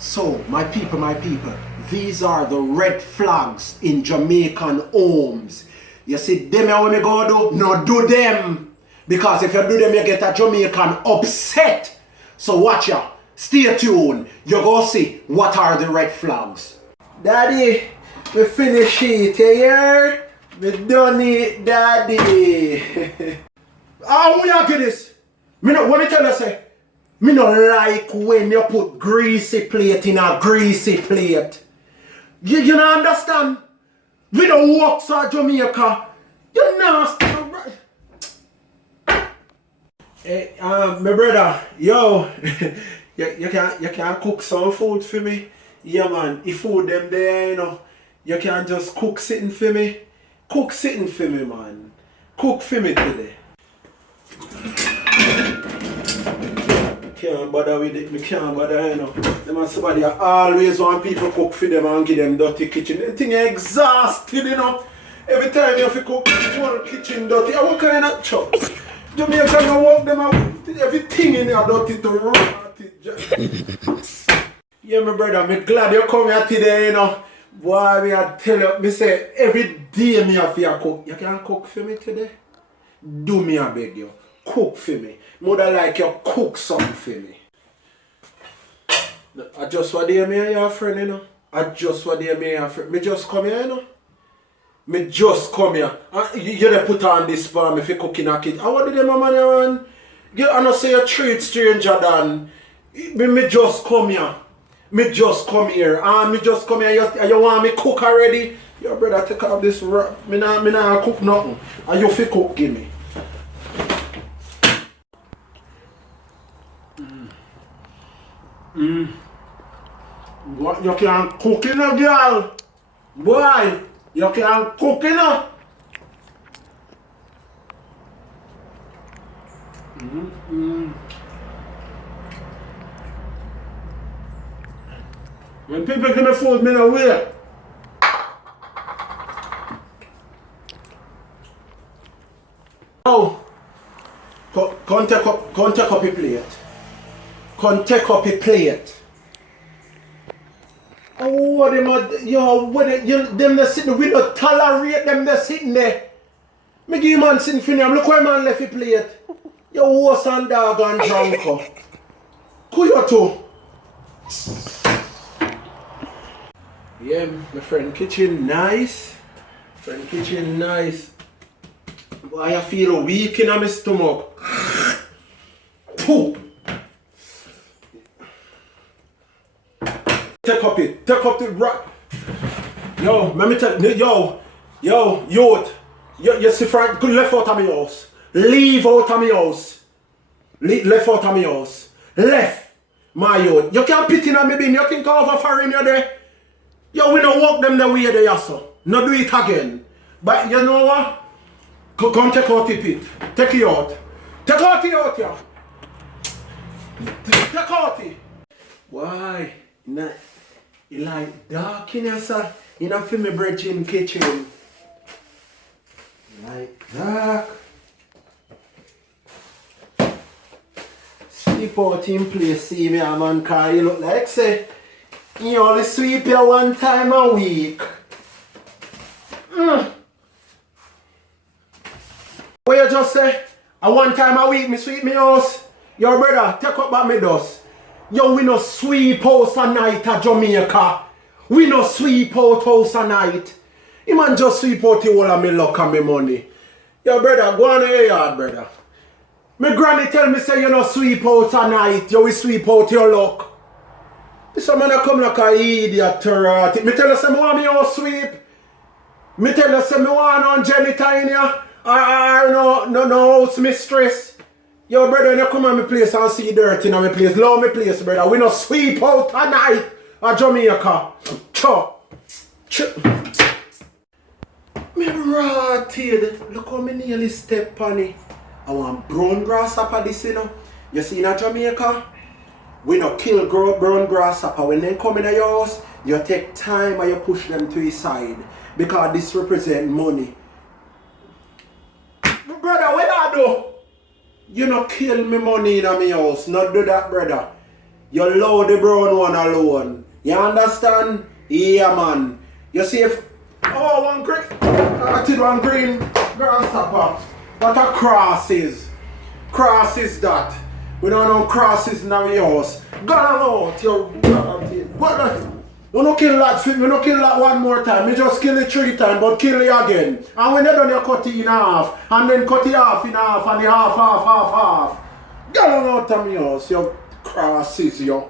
So, my people, these are the red flags in Jamaican homes. You see, them here when me go do, no do them. Because if you do them, you get a Jamaican upset. So watch ya, stay tuned. You go see what are the red flags. Daddy, we finish it, here. We done it, Daddy. How we get this? Me no, what me tell you say? Me no like when you put greasy plate in a greasy plate. You don't understand? We don't work for Jamaica. You nasty. Hey, my brother, yo, you can cook some food for me. Yeah, man. If food them there, you know, you can just cook something for me. Cook something for me, man. Cook for me today. Can't bother with it, me can't bother, you know. Them and somebody always want people cook for them and give them dirty kitchen. The thing is exhausted, you know. Every time you have to cook one kitchen dirty, what kind of chops? Jamaican don't walk them out, everything in there dirty to rot it. Yeah, my brother, me glad you come here today, you know. Boy, me I tell you, me say every day me have to cook. You can cook for me today? Do me I beg you. Cook for me. Mother like you cook something for me. I just want to hear me and your friend, you know. I just want to hear me and your friend. Me just come here, you know. Me just come here. You dey put on this for me if you cook in a kitchen. I want to do my money around. You I not say you treat stranger than. Me just come here. Me just come here. Me just come here. You want me cook already? Your brother take off this wrap. Me nah cook nothing. And you fi cook give me. What you can cook in a girl? Boy, you can cook in a. When people give me food, me no wait. Now, come take up a plate. Come take up a plate. Oh, what them them they sitting, we don't tolerate them they sitting there. Me give man sitting for him, look where man left a plate. You horse and dog and drunk. Who you two? Yeah, my friend kitchen nice. Friend kitchen nice. Boy, I feel weak in my stomach. Poop. Take up the rock. Yo, let me tell you, youth. You see Frank, left out of my house. Leave out of my house. Left out of my house. Left, my youth. You can't pit in on me bin. You think I have a foreign you there? Yo, we don't walk them the way they are so. No do it again. But you know what? Come take out the pit. Take it out. Take out it out, yeah. Take out it. Why? Nah. It like dark in here, sir. You know, for me bread in kitchen. Like dark. Sleep out in place, see me, man, cause you look like, say, you only sweep here one time a week. What you just say? A one time a week, me sweep me house. Your brother, take up back me dust. Yo, we no sweep house a night at Jamaica. We no sweep out house a night. You man just sweep out the whole of me luck and me money. Yo, brother, go on your yard, brother. My granny tell me say you no sweep out a night. You will sweep out your luck. This man come like a idiot to me tell you say me want me house sweep. Me tell you say me want on janitor in here. Or no house mistress. Yo, brother, when you come on my place and see dirt in my place, love my place, brother. We no sweep out a night at Jamaica. Me rotted. Look how me nearly step on it. I want brown grasshopper this, you know. You see in Jamaica, we no kill brown grasshopper. When they come in your house, you take time and you push them to the side. Because this represents money. Brother, what I do? You no kill me money in my house. Not do that, brother. You love the brown one alone. You understand? Yeah, man. You see if... Oh, one green. I did one green grasshopper. What a cross is. Cross is that. We don't know crosses in our house. Gone out, you... What? You don't kill that fit. You don't kill that one more time. You just kill it 3 times, but kill it again. And when you done, you cut it in half. And then cut it half in half. And the half. Gone out of my house, you crosses, you.